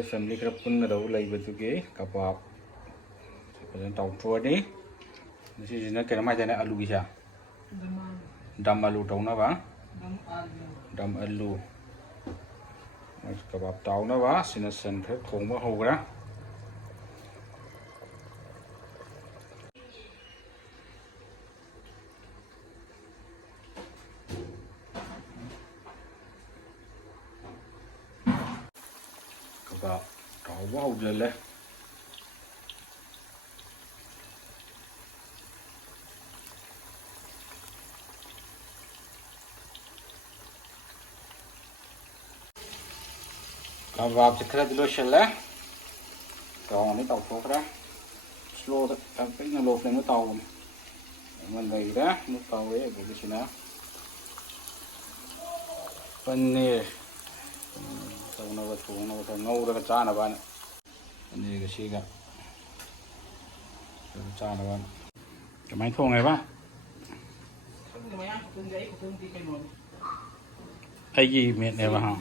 ꯁꯤꯗ ꯐꯦꯃꯤꯂꯤ ꯈꯔ ꯄꯨꯟꯒꯗꯧꯕ ꯂꯩꯕꯗꯨꯒꯤ ꯀꯕꯥꯕ ꯐꯖꯅ ꯇꯧꯊꯣꯛꯑꯅꯤ ꯃꯁꯤꯁꯤꯅ ꯀꯩꯅꯣꯝ ꯍꯥꯏꯇꯥꯔꯦ ꯑꯂꯨꯒꯤꯁꯦ ꯗꯝ ꯑꯂꯨ ꯇꯧꯅꯕ ꯗꯝ ꯑꯂꯨ ꯀꯕꯥꯕ ꯇꯥꯎꯅꯕ ꯁꯤꯅ ꯁꯟ ꯈꯔ ꯊꯣꯡꯕ ꯍꯧꯈ꯭ꯔꯦ kebab tawa udah leh kebab sekera dulu syalah tahu ni tahu pokra slow tapi ni low flame tahu ni mana ira ni tahu ya begitu sih na paneer tahu na betul ngau dah kacana ban ini kesiga kacana ban kemain thong này ba ai gì mệt này mà hả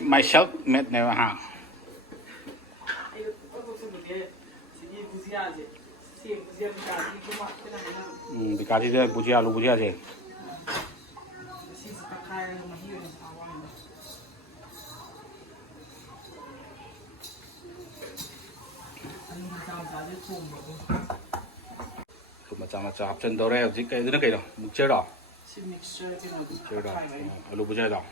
myself mệt này mà hả bị thì bùi alu bùi gì macam 합천 더래 어디 cái cái đó mục chơi đỏ chơi đỏ alu bùi đỏ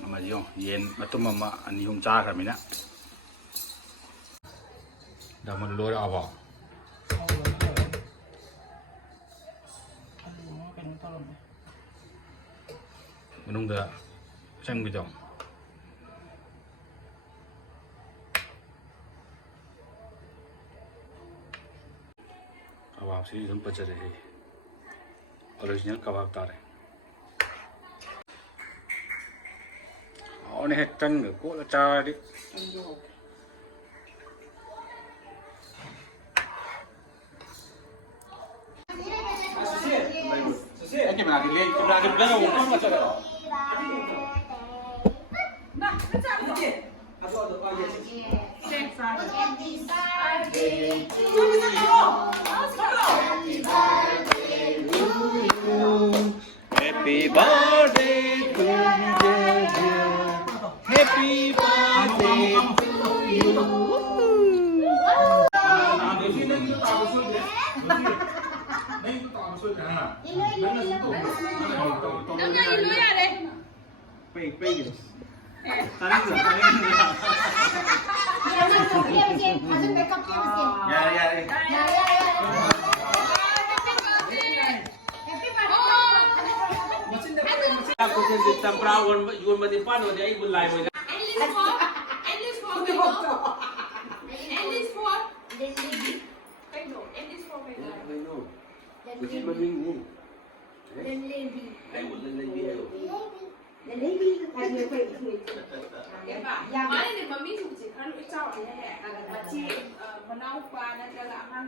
mà gì không yen mà tôm mà anh không cha cả mình á đâu mà lôi ra vào mình được chân cái dòng kebab sih giống bữa giờ đây original kebab ta đây này hết chân ở cỗ là cha đi anh chị mà đi lên chúng ta đi lên đâu không mà chơi đâu nè cái chạm gì Happy birthday to you. Happy birthday to you. Aku jadi tampra yun matipan wala ay bulay mo. At least four. Mana ni mami tu je kan ucap je macam menau pa nagala ang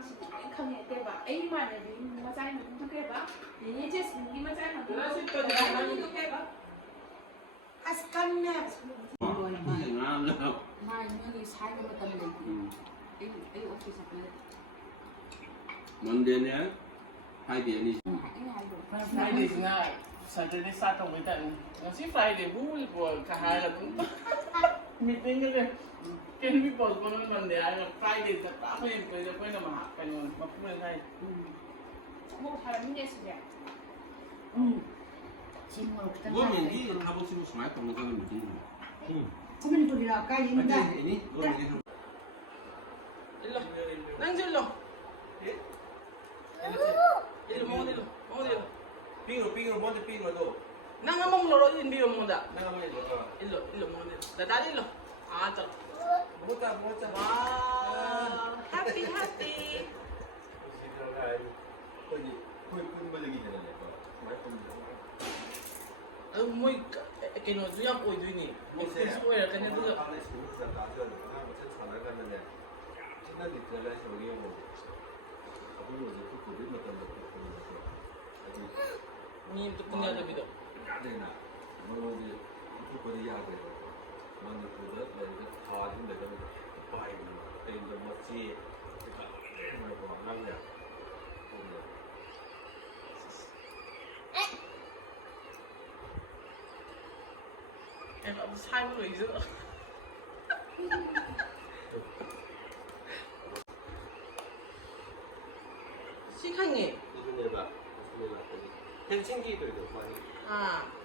kang ite ba ay mana ni macam tu ke ba ni je ni macam tu ke ba askan na mai ni sai ma tam le ay okay sa pala Monday niya 2 dia ni Friday nga Saturday Saturday with that kasi Friday buli po kaharap meeting ka can we postpone on Monday Friday sa pa ako yung pwede na makakan yun mapunan tayo mo haram ni siya Gua mungkin habis sibuk semuanya teman-teman begini. Kami itu dilakukan ini Ada dah. ini orang ini. nandiyan lo Ilo Pingo, monte pingo do. nangamong loro yun biyo mo da Nama itu. ilo mo nila dadali lo tak Buta. wow happy Pun lagi jalan lepas. muy kino duyan ko duyan ni mo square kanya duyan 가나가는데 친구들이 전화해서 우리 뭐 아버님 이제 그 고민 어떤 거 아주 Ni untuk punya ada video. 내나 뭐 이제 그 거리 하게 먼저 그거 내가 다 근데 그 바이 때문에 뭐지 뭐 하나야 En op de schijf lezen. 시카님, 무슨 애가 무슨 애가 헬싱키도 많이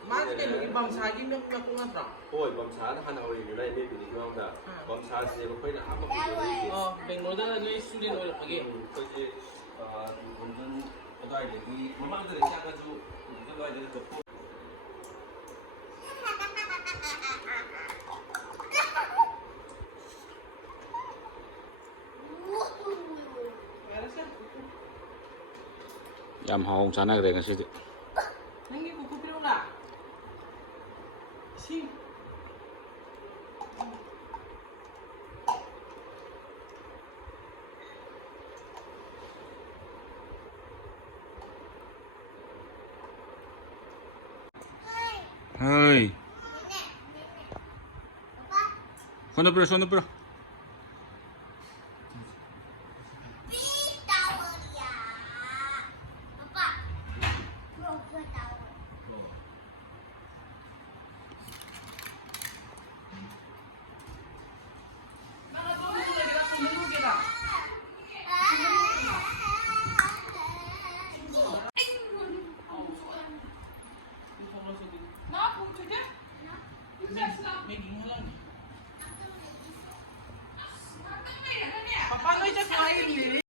마지막에 이 밤사기 몇 공하더라. โอ้ยบอมช้าฮานอยอยู่ในนี่อยู่ในช่วงแบบบอมช้าเสียไปนะอ้ำมาคุยด้วยสิ 뱅로다 내 술이 노력하게. 그래서 완전 어다이 이 마마들이 시작가지고 이거 이제 그 Yam hong sana kere kan sih. Nanti kuku pirong lah. Si. Hei. Sono bro, sono bro. Papa no echas aire.